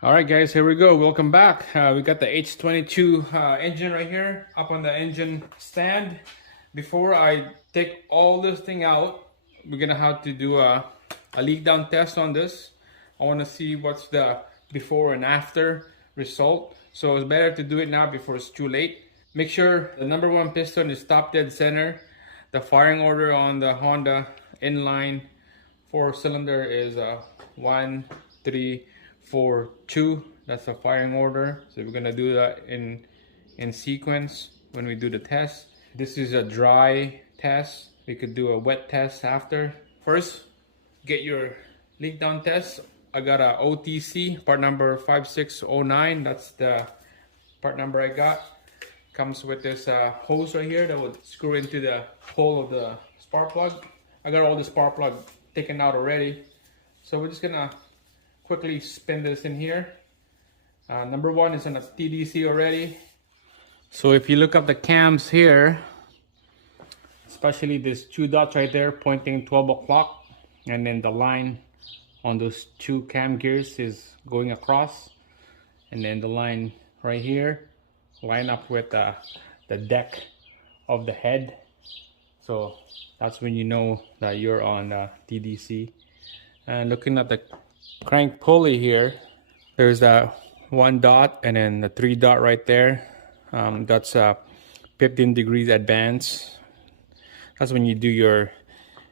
All right, guys, here we go. Welcome back. We got the H22 engine right here up on the engine stand. Before I take all this thing out, we're gonna have to do a leak down test on this. I want to see what's the before and after result. So it's better to do it now before it's too late. Make sure the number one piston is top dead center. The firing order on the Honda inline 4-cylinder is 1, 3, 4, 2. That's the firing order. So we're gonna do that in sequence when we do the test. This is a dry test. We could do a wet test after. First, get your leak down test. I got a OTC part number 5609. That's the part number I got. Comes with this hose right here that would screw into the hole of the spark plug. I got all the spark plug taken out already. So we're just gonna quickly spin this in here. Number one is on a TDC already. So if you look up the cams here, especially this 2 dots right there pointing 12 o'clock, and then the line on those 2 cam gears is going across, and then the line right here line up with the deck of the head. So that's when you know that you're on TDC. And looking at the crank pulley here, there's that 1 dot and then the 3 dot right there. That's 15 degrees advance. That's when you do your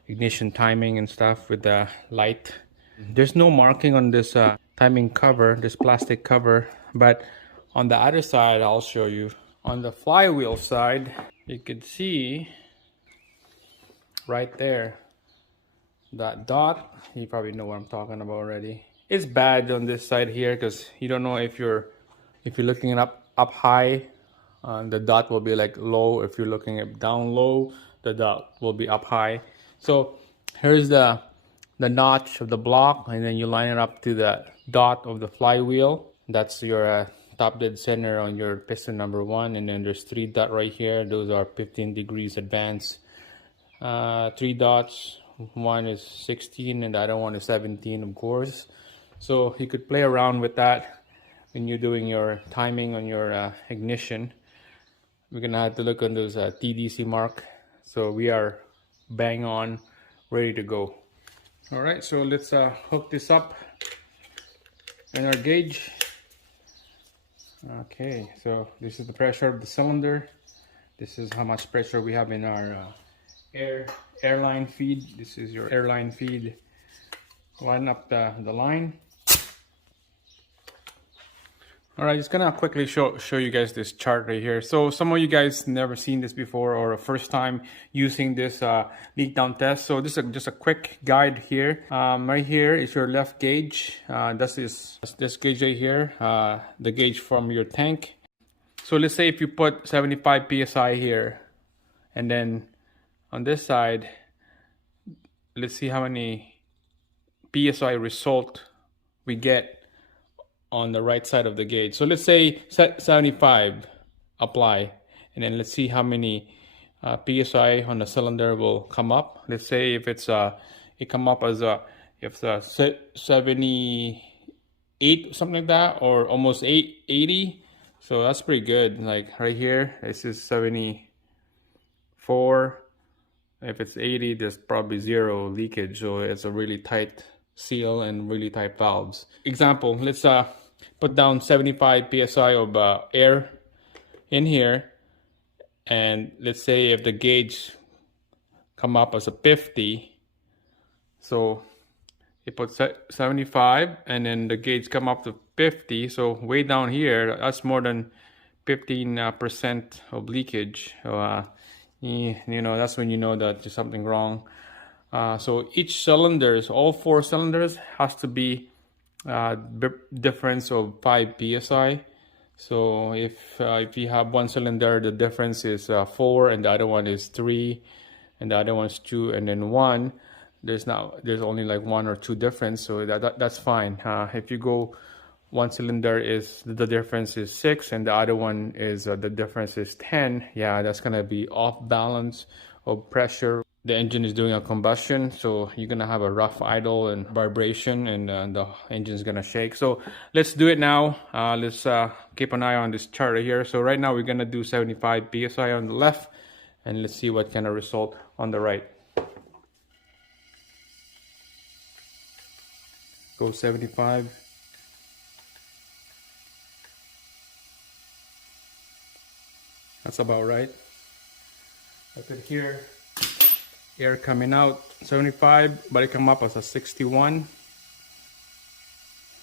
ignition timing and stuff with the light. There's no marking on this timing cover, this plastic cover, but on the other side, I'll show you. On the flywheel side, you could see right there that dot. You probably know what I'm talking about already. It's bad on this side here because you don't know if you're looking it up high, the dot will be like low. If you're looking it down low, the dot will be up high. So here's the notch of the block, and then you line it up to the dot of the flywheel. That's your top dead center on your piston number 1, and then there's 3 dot right here. Those are 15 degrees advance. 3 dots, one is 16 and the other one is 17, of course. So you could play around with that when you're doing your timing on your ignition. We're gonna have to look on those TDC mark. So we are bang on, ready to go. All right, so let's hook this up in our gauge. Okay, so this is the pressure of the cylinder. This is how much pressure we have in our airline feed. This is your airline feed. Line up the line. All right, just gonna quickly show you guys this chart right here. So some of you guys never seen this before or a first time using this leak down test. So this is just a quick guide here. Right here is your left gauge. This gauge right here, the gauge from your tank. So let's say if you put 75 psi here, and then on this side, let's see how many psi result we get on the right side of the gauge. So let's say 75 apply, and then let's see how many psi on the cylinder will come up. Let's say if it's it come up as if the 78 something like that, or almost 80. So that's pretty good. Like right here, this is 74. If it's 80, there's probably 0 leakage. So it's a really tight seal and really tight valves. Example, let's put down 75 psi of air in here, and let's say if the gauge come up as a 50, so you put 75 and then the gauge come up to 50, so way down here, that's more than 15% of leakage. So you know, that's when you know that there's something wrong. So each cylinders, all 4 cylinders, has to be difference of 5 psi. So if you have one cylinder, the difference is 4, and the other one is 3, and the other one's 2, and then 1. There's only like 1 or 2 difference, so that's fine. If you go one cylinder is the difference is 6, and the other one is the difference is 10. Yeah, that's gonna be off balance of pressure. the engine is doing a combustion, so you're gonna have a rough idle and vibration, and the engine is gonna shake. So let's do it now. Let's keep an eye on this chart right here. So right now we're gonna do 75 psi on the left, and let's see what kind of result on the right. Go 75. That's about right. I could hear air coming out 75, but it come up as a 61.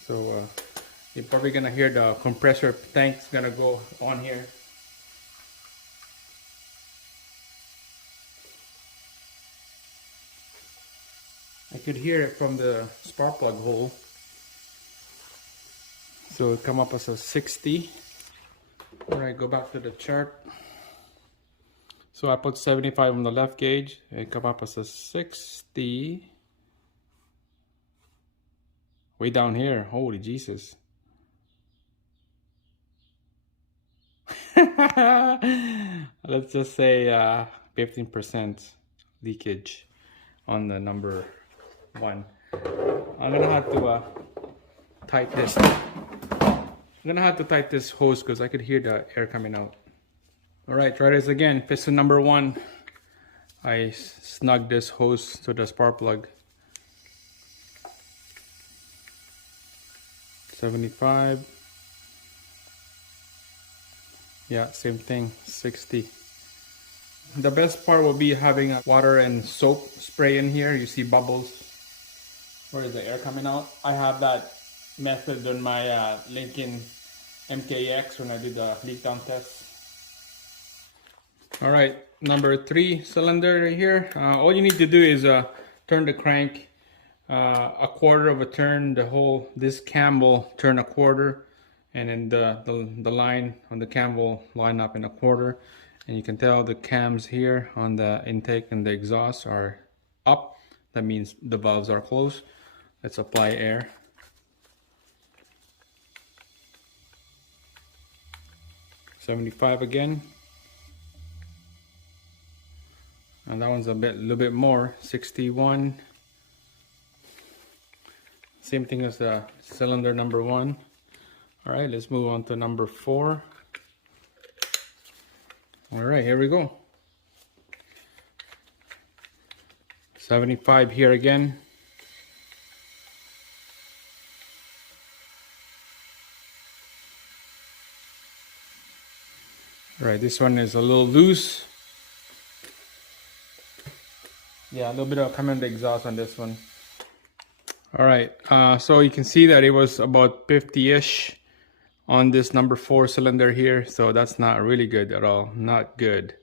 So you're probably gonna hear the compressor tank's gonna go on here. I could hear it from the spark plug hole. So it come up as a 60. All right, go back to the chart. So I put 75 on the left gauge. It come up as a 60. Way down here, holy Jesus. Let's just say 15% leakage on the number 1. I'm gonna have to tighten this. I'm gonna have to tighten this hose because I could hear the air coming out. All right, try this again. Piston number 1. I snug this hose to the spark plug. 75. Yeah, same thing. 60. The best part will be having a water and soap spray in here. You see bubbles. Where is the air coming out? I have that method on my Lincoln MKX when I did the leak down test. All right, number 3 cylinder right here. All you need to do is turn the crank a quarter of a turn. This cam will turn a quarter, and then the line on the cam will line up in a quarter. And you can tell the cams here on the intake and the exhaust are up. That means the valves are closed. Let's apply air. $75 again. And that one's a little bit more, 61. Same thing as the cylinder number 1. All right, let's move on to number 4. All right, here we go. 75 here again. All right, this one is a little loose. Yeah, a little bit of coming the exhaust on this one. All right, so you can see that it was about 50-ish on this number 4 cylinder here. So that's not really good at all. Not good.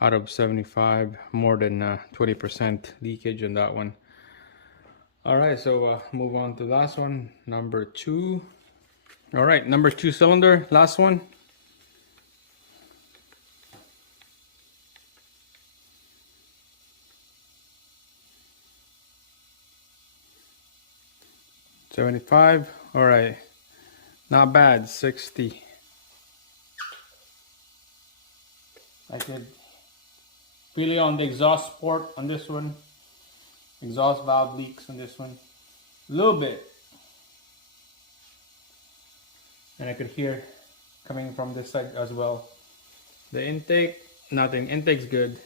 Out of 75, more than 20% leakage on that one. All right, so move on to the last one, number 2. All right, number 2 cylinder, last one. $75. All right, not bad. 60. I could feel it on the exhaust port on this one. Exhaust valve leaks on this one. A little bit. And I could hear coming from this side as well. The intake, nothing. Intake's good.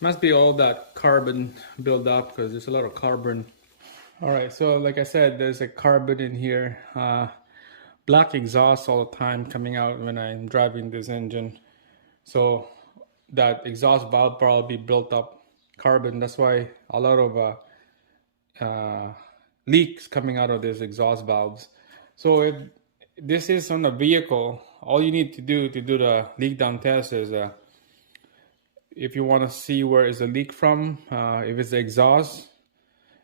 Must be all that carbon build up because there's a lot of carbon. All right, so like I said, there's a carbon in here. Black exhaust all the time coming out when I'm driving this engine. So that exhaust valve probably built up carbon. That's why a lot of leaks coming out of these exhaust valves. So if this is on a vehicle, all you need to do the leak down test is if you want to see where is the leak from, if it's the exhaust,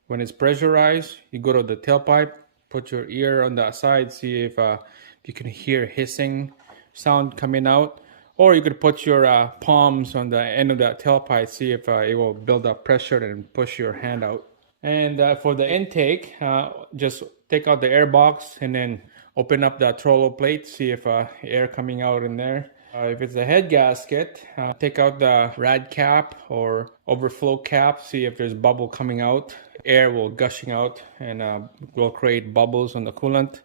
when it's pressurized, you go to the tailpipe, put your ear on that side, see if you can hear hissing sound coming out. Or you could put your palms on the end of that tailpipe, see if it will build up pressure and push your hand out. And for the intake, just take out the air box and then open up that throttle plate, see if air coming out in there. If it's a head gasket, take out the rad cap or overflow cap, see if there's bubble coming out. Air will gushing out and will create bubbles on the coolant.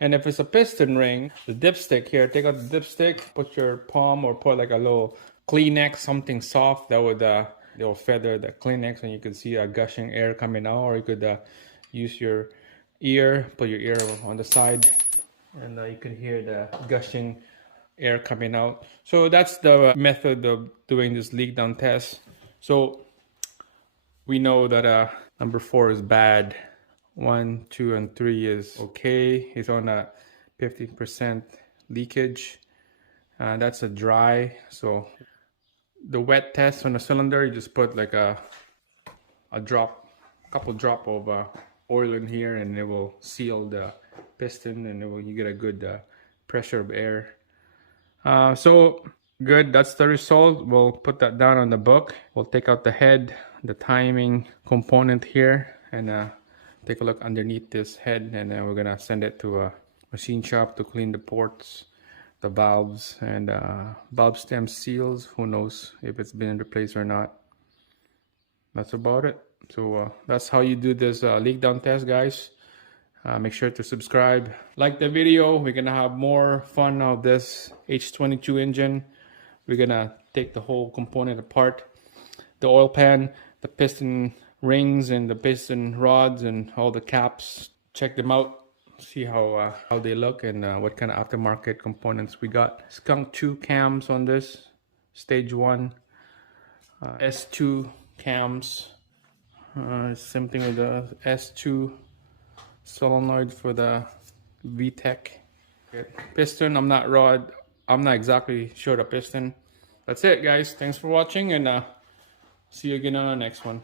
And if it's a piston ring, the dipstick here, take out the dipstick, put your palm or put like a little Kleenex, something soft that would they'll feather the Kleenex and you can see gushing air coming out. Or you could use your ear, put your ear on the side, and you can hear the gushing air coming out. So that's the method of doing this leak down test. So we know that number 4 is bad. 1, 2, and 3 is okay. It's on a 50% leakage. That's a dry. So the wet test on the cylinder, you just put like a couple drop of oil in here, and it will seal the piston, and you get a good pressure of air. So good, that's the result. We'll put that down on the book. We'll take out the head, the timing component here, and take a look underneath this head, and then we're gonna send it to a machine shop to clean the ports, the valves, and valve stem seals. Who knows if it's been replaced or not. That's about it. So that's how you do this leak down test, guys. Make sure to subscribe, like the video. We're gonna have more fun of this H22 engine. We're gonna take the whole component apart, the oil pan, the piston rings, and the piston rods, and all the caps. Check them out, see how they look, and what kind of aftermarket components we got. Skunk 2 cams on this, stage 1, S2 cams. Same thing with the S2 solenoid for the VTEC. Piston, I'm not exactly sure the piston. That's it, guys. Thanks for watching, and see you again on the next one.